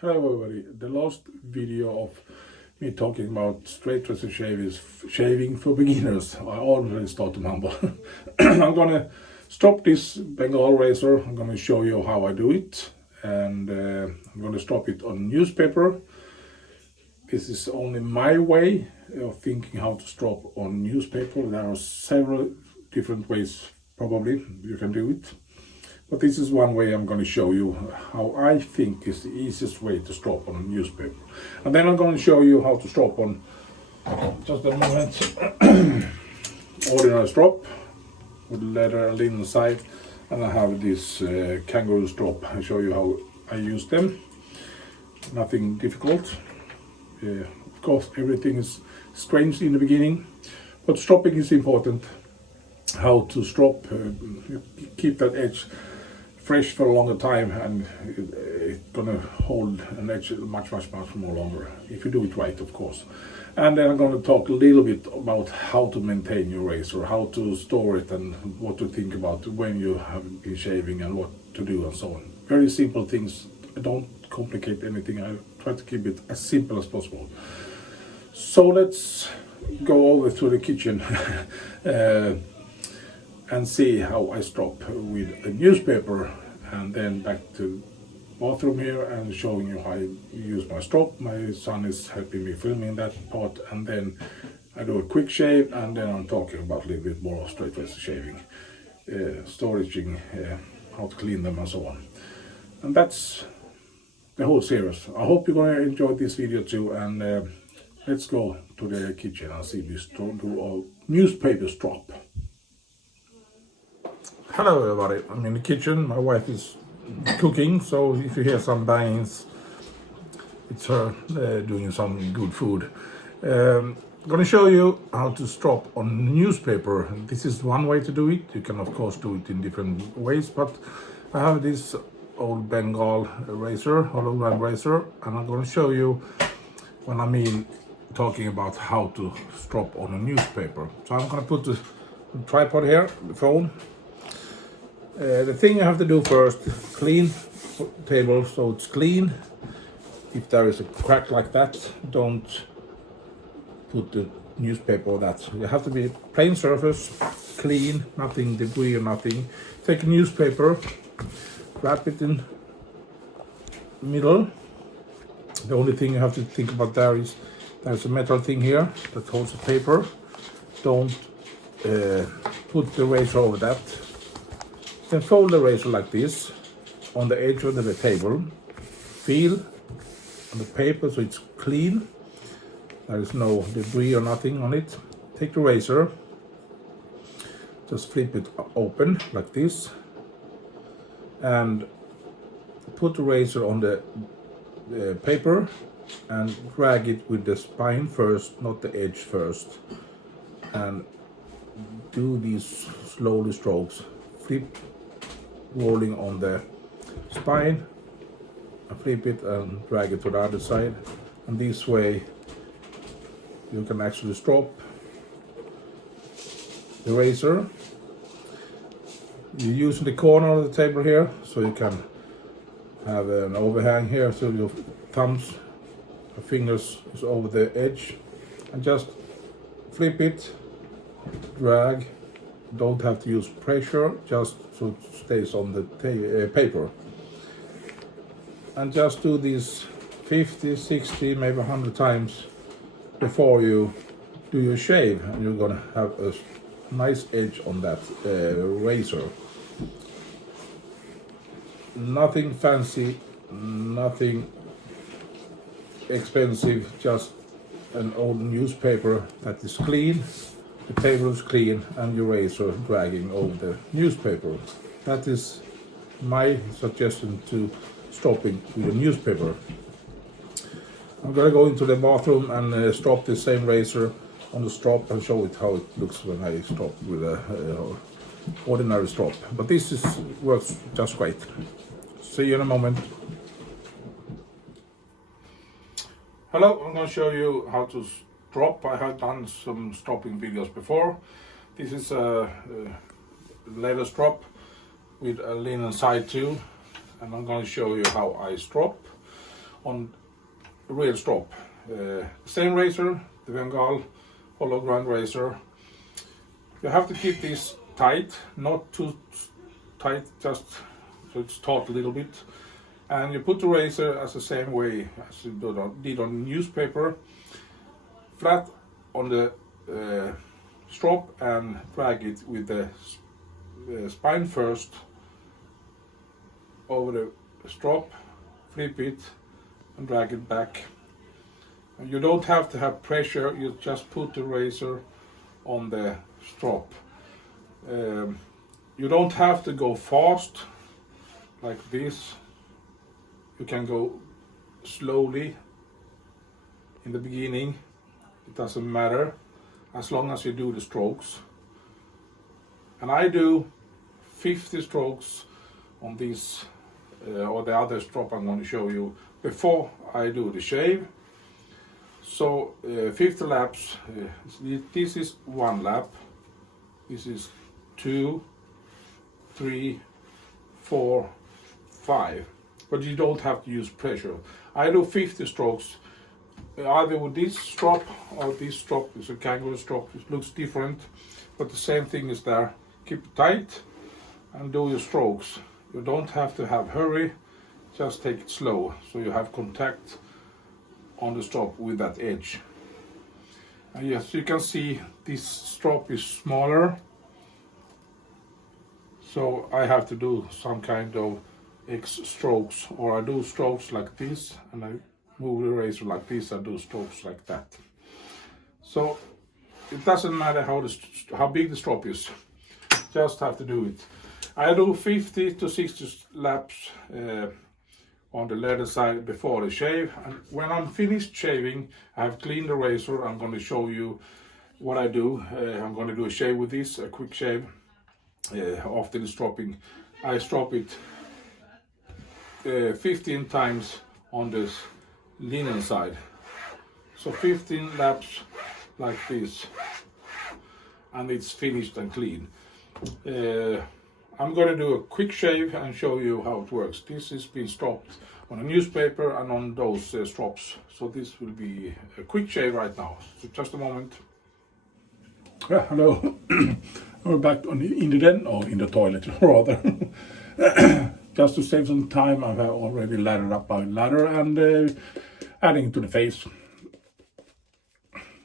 Hello everybody. The last video of me talking about straight razor shave is shaving for beginners. I already start to mumble. I'm gonna stop this Bengall razor. I'm gonna show you how I do it, and I'm gonna stop it on newspaper. This is only my way of thinking how to stop on newspaper. There are several different ways probably you can do it. But this is one way I'm going to show you how I think is the easiest way to strop on a newspaper. And then I'm going to show you how to strop on, just a moment, ordinary strop with leather and linen side. And I have this kangaroo strop. I'll show you how I use them. Nothing difficult. Of course, everything is strange in the beginning, but stropping is important. How to strop, keep that edge fresh for a longer time, and it's gonna hold an edge much more longer if you do it right, of course. And then I'm going to talk a little bit about how to maintain your razor, how to store it, and what to think about when you have been shaving and what to do and so on. Very simple things. I don't complicate anything. I try to keep it as simple as possible. So let's go over to the kitchen and see how I strop with a newspaper, and then back to bathroom here and showing you how I use my strop. My son is helping me filming that part, and then I do a quick shave, and then I'm talking about a little bit more of straight razor shaving, storaging, how to clean them and so on. And that's the whole series. I hope you're going to enjoy this video too, and let's go to the kitchen and see this do a newspaper strop. Hello everybody, I'm in the kitchen. My wife is cooking, so if you hear some bangings, it's her doing some good food. I'm going to show you how to strop on newspaper. This is one way to do it. You can of course do it in different ways, but I have this old Bengall razor, hologram razor, and I'm going to show you when I mean talking about how to strop on a newspaper. So I'm going to put the tripod here, the phone. The thing you have to do first, clean table so it's clean. If there is a crack like that, don't put the newspaper on that. You have to be plain surface, clean, nothing debris or nothing. Take a newspaper, wrap it in the middle. The only thing you have to think about there is there's a metal thing here that holds the paper. Don't put the razor over that. Then fold the razor like this on the edge of the table. Feel on the paper so it's clean. There is no debris or nothing on it. Take the razor, just flip it open like this, and put the razor on the paper and drag it with the spine first, not the edge first. And do these slowly strokes. Flip, rolling on the spine, and flip it and drag it to the other side, and this way you can actually strop the razor. You're using the corner of the table here, so you can have an overhang here, so your thumbs, your fingers is over the edge, and just flip it, drag. Don't have to use pressure, just so it stays on the paper. And just do this 50, 60, maybe 100 times before you do your shave, and you're gonna have a nice edge on that razor. Nothing fancy, nothing expensive, just an old newspaper that is clean. The table is clean and your razor dragging over the newspaper. That is my suggestion to stropping with a newspaper. I'm gonna go into the bathroom and strop the same razor on the strop and show it how it looks when I strop with a ordinary strop. But this works just great. See you in a moment. Hello, I'm gonna show you how to strop. I have done some stropping videos before. This is a leather strop with a linen side too, and I'm going to show you how I strop. on a real strop. Same razor, the Bengall hollow grind razor. You have to keep this tight, not too tight, just so it's taut a little bit. And you put the razor as the same way as you did on newspaper, flat on the strop, and drag it with the spine first over the strop, flip it and drag it back. And you don't have to have pressure, you just put the razor on the strop. You don't have to go fast like this. You can go slowly in the beginning, it doesn't matter, as long as you do the strokes. And I do 50 strokes on this or the other strop I'm going to show you before I do the shave. So 50 laps, this is 1 lap, this is 2, 3, 4, 5. But you don't have to use pressure. I do 50 strokes, either with this strop or this strop. It's a kangaroo strop, it looks different, but the same thing is there. Keep it tight and do your strokes. You don't have to have hurry, just take it slow, so you have contact on the strop with that edge. And yes, you can see this strop is smaller, so I have to do some kind of X strokes, or I do strokes like this and I move the razor like this and do strokes like that. So it doesn't matter how big the strop is, just have to do it. I do 50 to 60 laps on the leather side before the shave, and when I'm finished shaving, I've cleaned the razor. I'm going to show you what I do. I'm going to do a shave with this, a quick shave. After the stropping, I strop it 15 times on this linen side, so 15 laps like this, and it's finished and clean. I'm going to do a quick shave and show you how it works. This has been stropped on a newspaper and on those strops, so this will be a quick shave right now. So just a moment. Yeah, hello. We're back in the den, or in the toilet rather. Just to save some time, I have already lathered up my ladder and adding it to the face.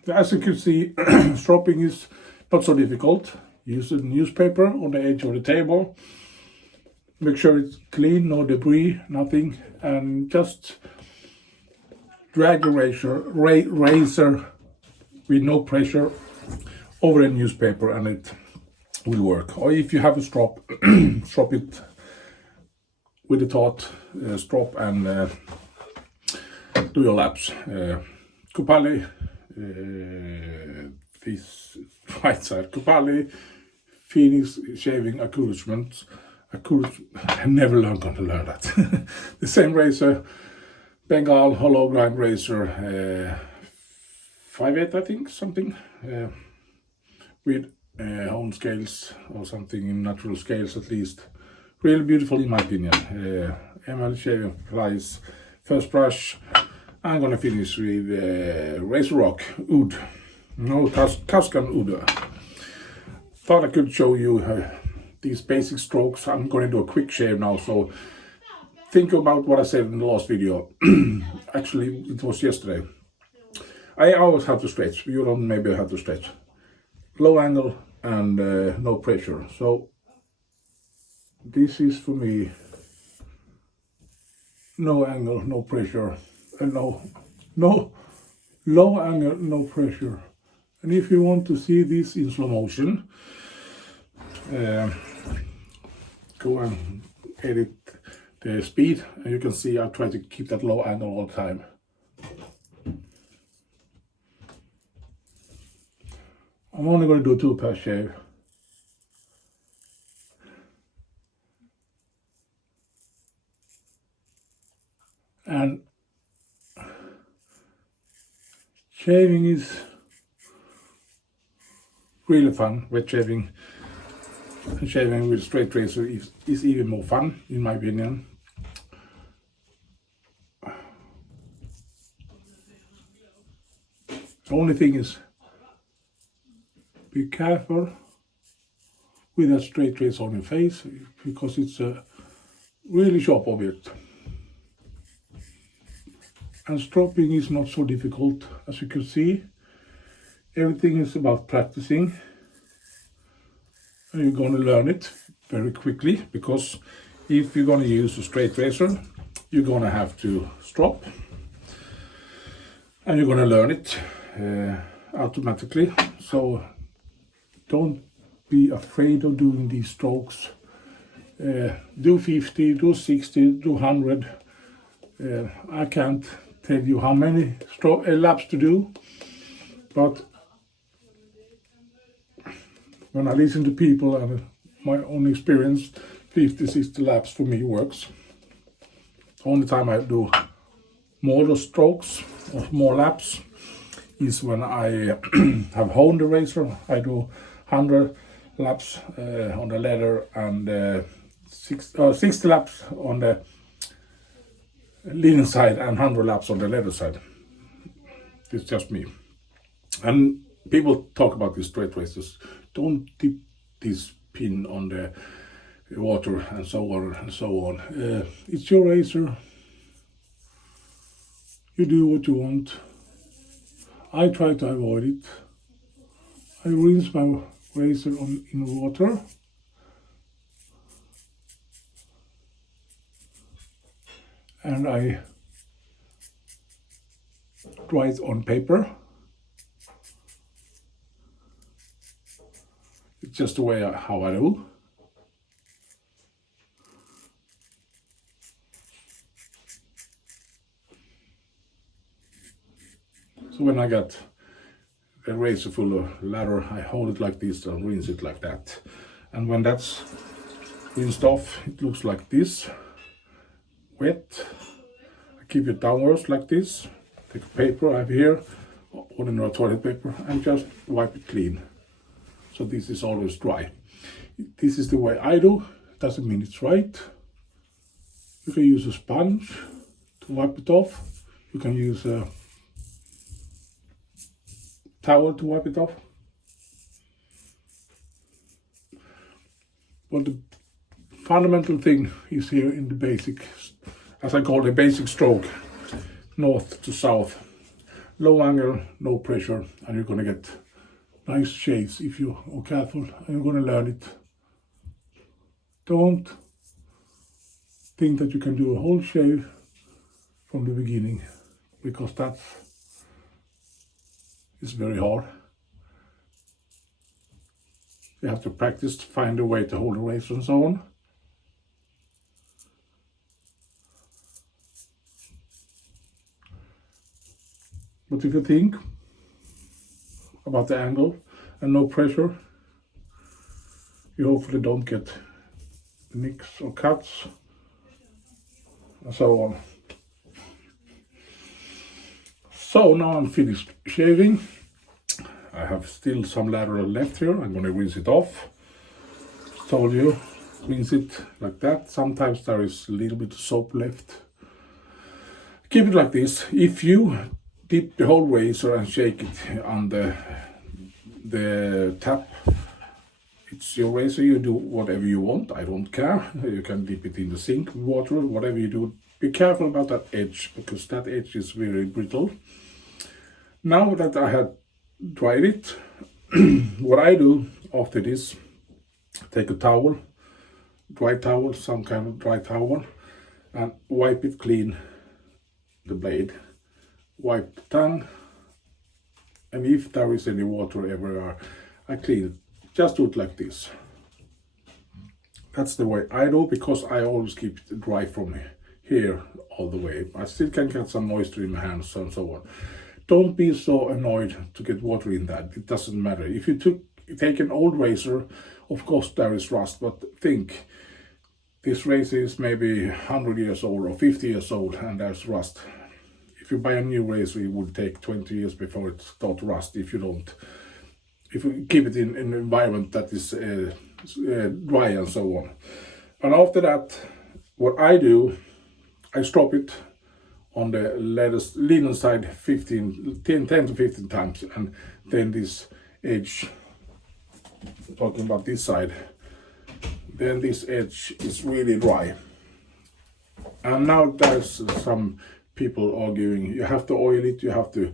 As you can see, stropping is not so difficult. Use a newspaper on the edge of the table. Make sure it's clean, no debris, nothing, and just drag the razor with no pressure over a newspaper, and it will work. Or if you have a strop, strop it with a taut strop and do your laps. Copalli, this right side, Copalli, Phoenix shaving accoutrements. I never learned how to learn that. The same razor, Bengall hollow grind razor, 5/8 I think, something, with hone scales or something in natural scales at least. Really beautiful in my opinion. ML shaving plies, first brush. I'm gonna finish with Razorock OUD. No, Tuscan OUD. Thought I could show you these basic strokes. I'm going to do a quick shave now, so think about what I said in the last video. Actually, it was yesterday. I always have to stretch. You don't maybe have to stretch. Low angle and no pressure. So this is for me. No angle, no pressure, and no low angle, no pressure. And if you want to see this in slow motion, go and edit the speed, and you can see I try to keep that low angle all the time. I'm only going to do 2-pass shave. And shaving is really fun. Wet shaving and shaving with straight razor is even more fun, in my opinion. The only thing is, be careful with a straight razor on your face, because it's a really sharp object. And stropping is not so difficult, as you can see. Everything is about practicing, and you're going to learn it very quickly, because if you're going to use a straight razor, you're going to have to strop, and you're going to learn it automatically. So don't be afraid of doing these strokes. Do 50, do 60, do 100. I can't tell you how many laps to do, but when I listen to people and my own experience, 50, 60 laps for me works. The only time I do more strokes or more laps is when I have honed the razor. I do 100 laps on the leather and 60 laps on the linen side and 100 laps on the leather side. It's just me. And people talk about these straight razors. Don't dip this pin on the water and so on and so on. It's your razor. You do what you want. I try to avoid it. I rinse my razor in water. And I dry it on paper. It's just the way how I do. So when I got a razor full of lather, I hold it like this and rinse it like that. And when that's rinsed off, it looks like this, wet. I keep it downwards like this. Take a paper I have here, ordinary toilet paper, and just wipe it clean. So this is always dry. This is the way I do. Doesn't mean it's right. You can use a sponge to wipe it off. You can use a towel to wipe it off. But the fundamental thing is here in the basic, as I call the basic stroke, north to south. Low angle, no pressure, and you're gonna get nice shades if you are careful, and you're gonna learn it. Don't think that you can do a whole shave from the beginning, because that is very hard. You have to practice to find a way to hold the razor and so on. But if you think about the angle and no pressure, you hopefully don't get nicks or cuts and so on. So now I'm finished shaving. I have still some lateral left here. I'm going to rinse it off. Told you, rinse it like that. Sometimes there is a little bit of soap left. Keep it like this. If you dip the whole razor and shake it on the tap, it's your razor. You do whatever you want. I don't care. You can dip it in the sink, water, whatever you do. Be careful about that edge, because that edge is very brittle. Now that I have dried it, what I do after this, take a towel, dry towel, some kind of dry towel, and wipe it clean, the blade. Wipe the tongue, and if there is any water everywhere, I clean it. Just do it like this. That's the way I do, because I always keep it dry from here all the way. I still can get some moisture in my hands and so on. Don't be so annoyed to get water in that. It doesn't matter. If you take an old razor, of course there is rust, but think, this razor is maybe 100 years old or 50 years old and there's rust. If you buy a new razor, it would take 20 years before it starts to rust if you keep it in an environment that is dry and so on. And after that, what I do, I strop it on the linen side 10 to 15 times, and then this edge, talking about this side, then this edge is really dry. And now there's some people arguing you have to oil it, you have to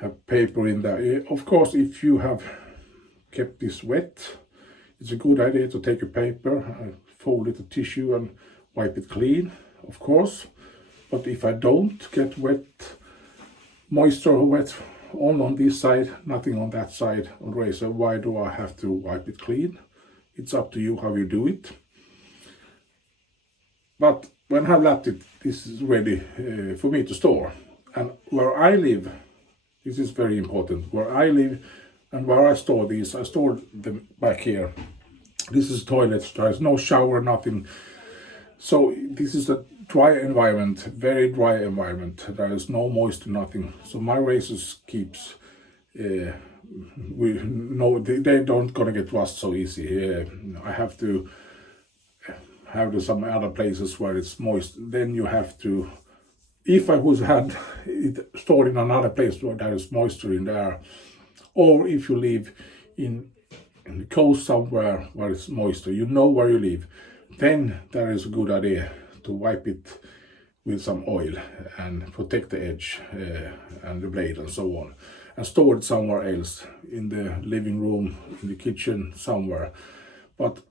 have paper in there. Of course, if you have kept this wet, it's a good idea to take a paper, fold it a tissue and wipe it clean, of course. But if I don't get wet, moisture or wet on this side, nothing on that side on razor, why do I have to wipe it clean? It's up to you how you do it. But when I've lapped it, this is ready for me to store. And where I live, this is very important, where I live and where I store these, I store them back here. This is toilet, there's no shower, nothing. So this is a dry environment, very dry environment. There is no moisture, nothing. So my razors keeps, they don't gonna get rust so easy. I have to have some other places where it's moist. Then you have to, if I was had it stored in another place where there is moisture in there, or if you live in the coast somewhere where it's moisture, you know where you live, then there is a good idea to wipe it with some oil and protect the edge and the blade and so on, and store it somewhere else, in the living room, in the kitchen, somewhere. But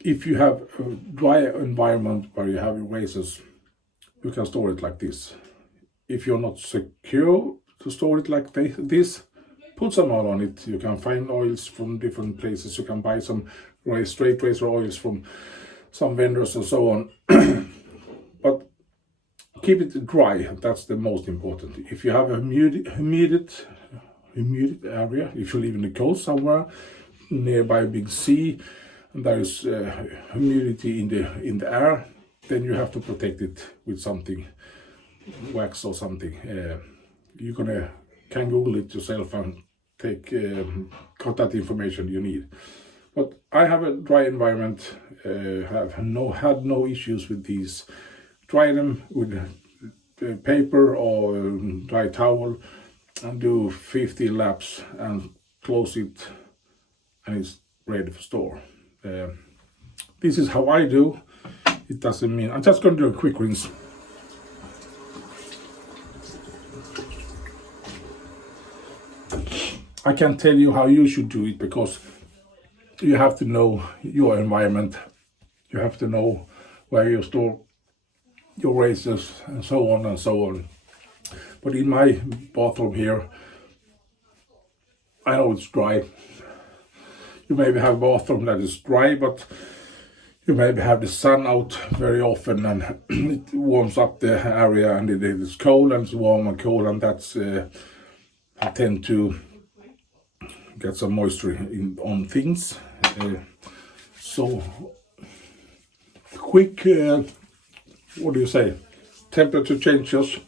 if you have a dry environment where you have your razors, you can store it like this. If you're not secure to store it like this, put some oil on it. You can find oils from different places. You can buy some straight razor oils from some vendors and so on. But keep it dry, that's the most important. If you have a humid area, if you live in the coast somewhere, nearby a big sea, and there is humidity in the air, then you have to protect it with something, wax or something. You can Google it yourself and got that information you need. But I have a dry environment, had no issues with these. Dry them with paper or dry towel and do 50 laps and close it, and it's ready for store. This is how I do. It doesn't mean, I'm just going to do a quick rinse. I can't tell you how you should do it, because you have to know your environment. You have to know where you store your razors and so on and so on. But in my bathroom here, I know it's dry. You maybe have a bathroom that is dry, but you maybe have the sun out very often and it warms up the area, and it is cold and it's warm and cold, and that's I tend to get some moisture on things. So quick, what do you say, temperature changes.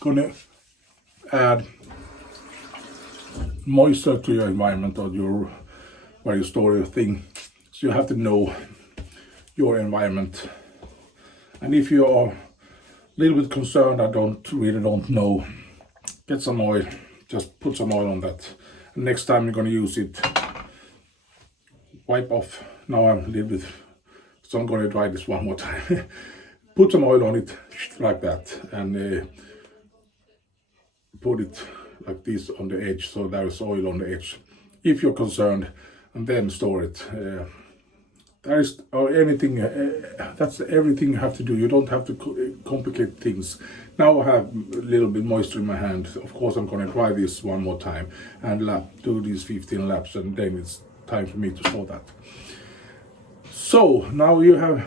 Gonna add moisture to your environment or where you store your thing. So you have to know your environment. And if you are a little bit concerned, I really don't know, get some oil, just put some oil on that. And next time you're gonna use it, wipe off. Now I'm a little bit, so I'm gonna try this one more time. Put some oil on it like that, and put it like this on the edge, so there is oil on the edge if you're concerned, and then store it. There is anything, that's everything you have to do. You don't have to complicate things. Now I have a little bit moisture in my hand. Of course I'm going to try this one more time and do these 15 laps, and then it's time for me to store that. So now you have,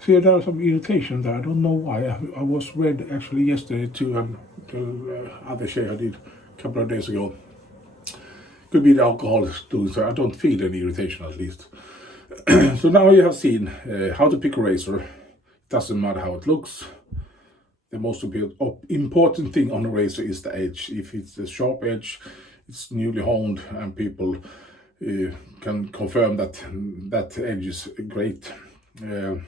see, there was some irritation there. I don't know why. I was red actually yesterday too, and the other shave I did a couple of days ago. Could be the alcohol too, so I don't feel any irritation at least. So now you have seen how to pick a razor. It doesn't matter how it looks. The most important thing on a razor is the edge. If it's a sharp edge, it's newly honed, and people can confirm that that edge is great, then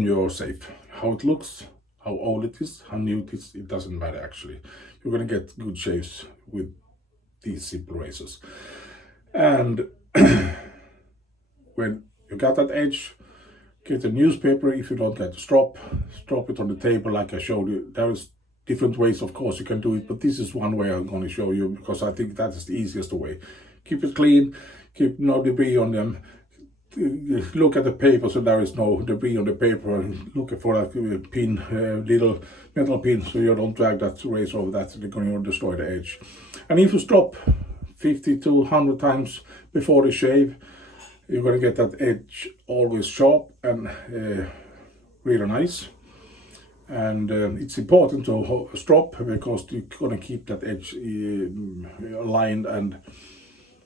you are safe. how it looks, how old it is, how new it is, it doesn't matter actually. You're gonna get good shaves with these simple razors. And when you got that edge, get a newspaper. If you don't get a strop it on the table like I showed you. There is different ways, of course, you can do it, but this is one way I'm going to show you because I think that is the easiest way. Keep it clean, keep no debris on them. Look at the paper so there is no debris on the paper. Look for that pin, little metal pin, so you don't drag that razor over that. They're going to destroy the edge. And if you strop 50 to 100 times before the shave, you're going to get that edge always sharp and really nice. And it's important to strop because you're going to keep that edge aligned and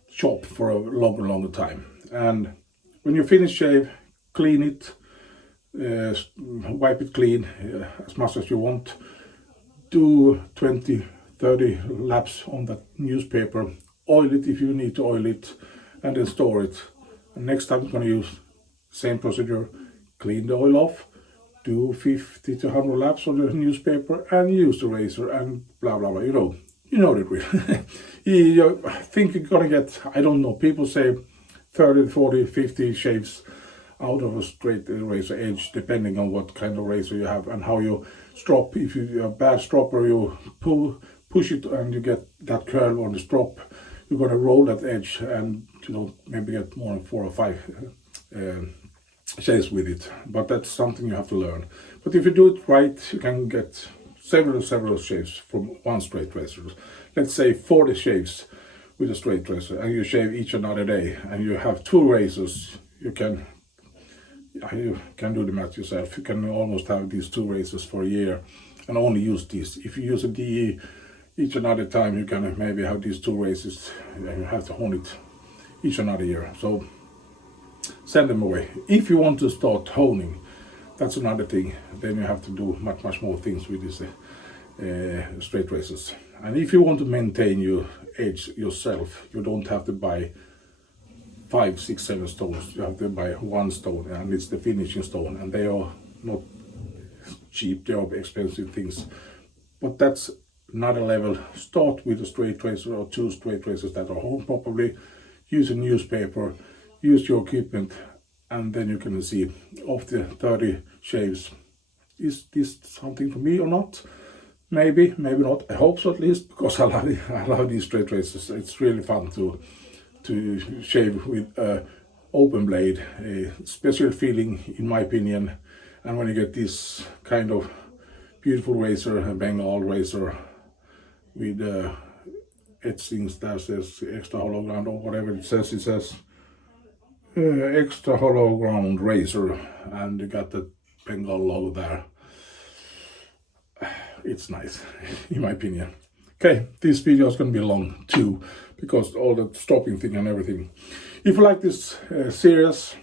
sharp for a longer time. And when you finish shave, clean it, wipe it clean as much as you want. Do 20-30 laps on that newspaper. Oil it if you need to oil it, and then store it. And next time you're going to use same procedure. Clean the oil off, do 50 to 100 laps on the newspaper, and use the razor, and blah blah blah. You know the drill. I think you're gonna get, I don't know, people say 30, 40, 50 shaves out of a straight razor edge, depending on what kind of razor you have and how you strop. If you're a bad stropper, you push it and you get that curl on the strop. You're gonna roll that edge and maybe get more than 4 or 5 shaves with it. But that's something you have to learn. But if you do it right, you can get several shaves from one straight razor. Let's say 40 shaves with a straight razor, and you shave each another day, and you have 2 razors. You can do the math yourself. You can almost have these 2 razors for a year and only use these. If you use a DE each another time, you can maybe have these 2 razors and you have to hone it each another year. So send them away. If you want to start honing, that's another thing. Then you have to do much more things with these straight razors. And if you want to maintain your edge yourself, you don't have to buy 5, 6, 7 stones. You have to buy 1 stone, and it's the finishing stone. And they are not cheap, they are expensive things. But that's another level. Start with a straight razor or 2 straight razors that are honed properly. Use a newspaper, use your equipment, and then you can see of the 30 shaves, is this something for me or not? Maybe not. I hope so, at least, because I love these straight razors. It's really fun to shave with open blade, a special feeling in my opinion. And when you get this kind of beautiful razor, a Bengall razor with etchings that says extra hollow ground or whatever it says extra hollow ground razor, and you got the Bengall logo there. It's nice, in my opinion. Okay, this video is going to be long too, because all the stopping thing and everything. If you like this series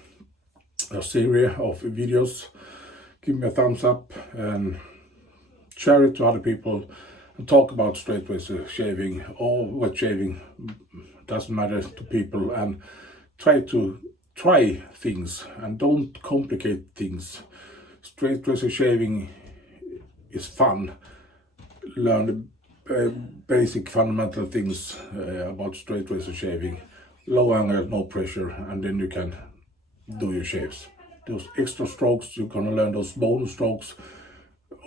of videos, give me a thumbs up and share it to other people, and talk about straight razor shaving or wet shaving. Doesn't matter to people, and try things and don't complicate things. Straight razor shaving is fun. Learn the basic fundamental things about straight razor shaving. Low angle, no pressure, and then you can do your shaves. Those extra strokes, you're gonna learn those bonus strokes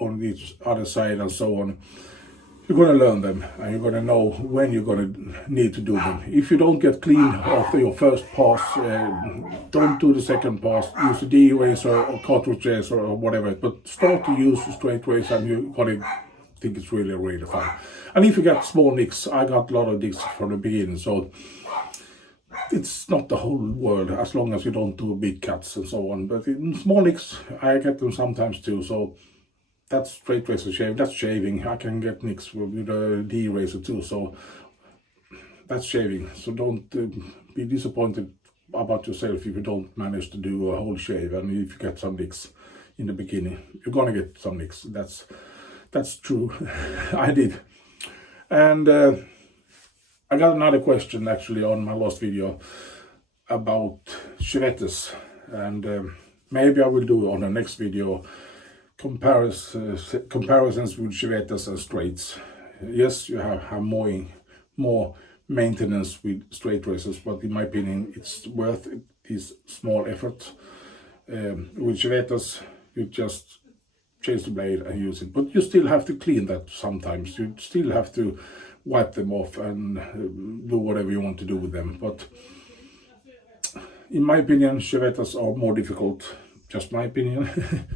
on each other side and so on. You're gonna learn them, and you're gonna know when you're gonna need to do them. If you don't get clean after your first pass, don't do the second pass. Use a DE razor or cartridge razor or whatever, but start to use the straight razor, and you're gonna think it's really fun. And if you get small nicks, I got a lot of nicks from the beginning, so it's not the whole world as long as you don't do big cuts and so on. But in small nicks, I get them sometimes too. So that's straight razor shaving. That's shaving. I can get nicks with a DE razor too. So that's shaving. So don't be disappointed about yourself if you don't manage to do a whole shave, and if you get some nicks in the beginning. You're gonna get some nicks. That's true. I did. And I got another question actually on my last video about chevettes, and maybe I will do on the next video comparisons with Chivettas and straights. Yes, you have more maintenance with straight razors, but in my opinion, it's worth this small effort. With Chivettas, you just change the blade and use it, but you still have to clean that sometimes. You still have to wipe them off and do whatever you want to do with them. But in my opinion, Chivettas are more difficult. Just my opinion,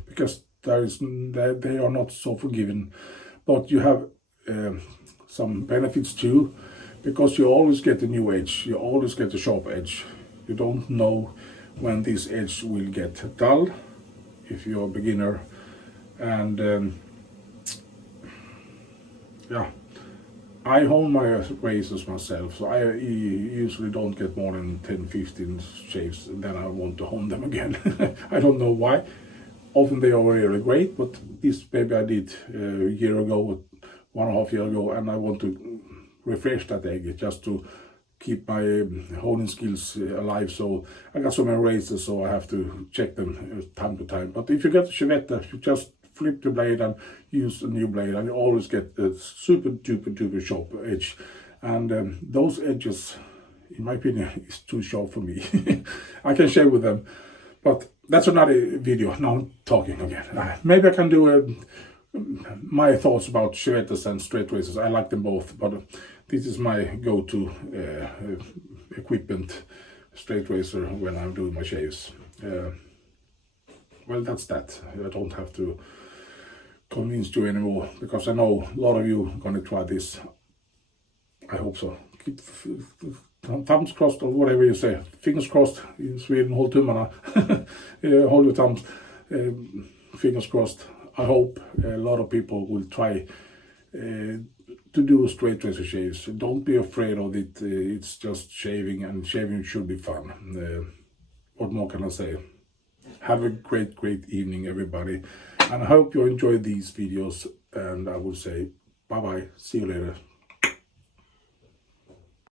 because they are not so forgiving. But you have some benefits too, because you always get a new edge. You always get a sharp edge. You don't know when this edge will get dull if you're a beginner. And yeah, I hone my razors myself, so I usually don't get more than 10-15 shaves, and then I want to hone them again. I don't know why. Often they are really great, but this maybe I did a year ago, 1.5 years ago, and I want to refresh that egg just to keep my honing skills alive. So I got so many razors, so I have to check them time to time. But if you get a Chivetta, you just flip the blade and use a new blade, and you always get a super duper sharp edge. And those edges, in my opinion, is too sharp for me. I can shave with them, but that's another video. Now I'm talking again. Maybe I can do my thoughts about Chivettas and straight razors. I like them both, but this is my go-to equipment, straight razor, when I'm doing my shaves. Well, that's that. I don't have to convince you anymore, because I know a lot of you are gonna try this. I hope so. Keep thumbs crossed, or whatever you say. Fingers crossed. In Sweden, håll tummarna. Hold your thumbs. Fingers crossed. I hope a lot of people will try to do straight razor shaves. Don't be afraid of it. It's just shaving, and shaving should be fun. What more can I say? Have a great evening, everybody. And I hope you enjoyed these videos, and I will say bye bye. See you later.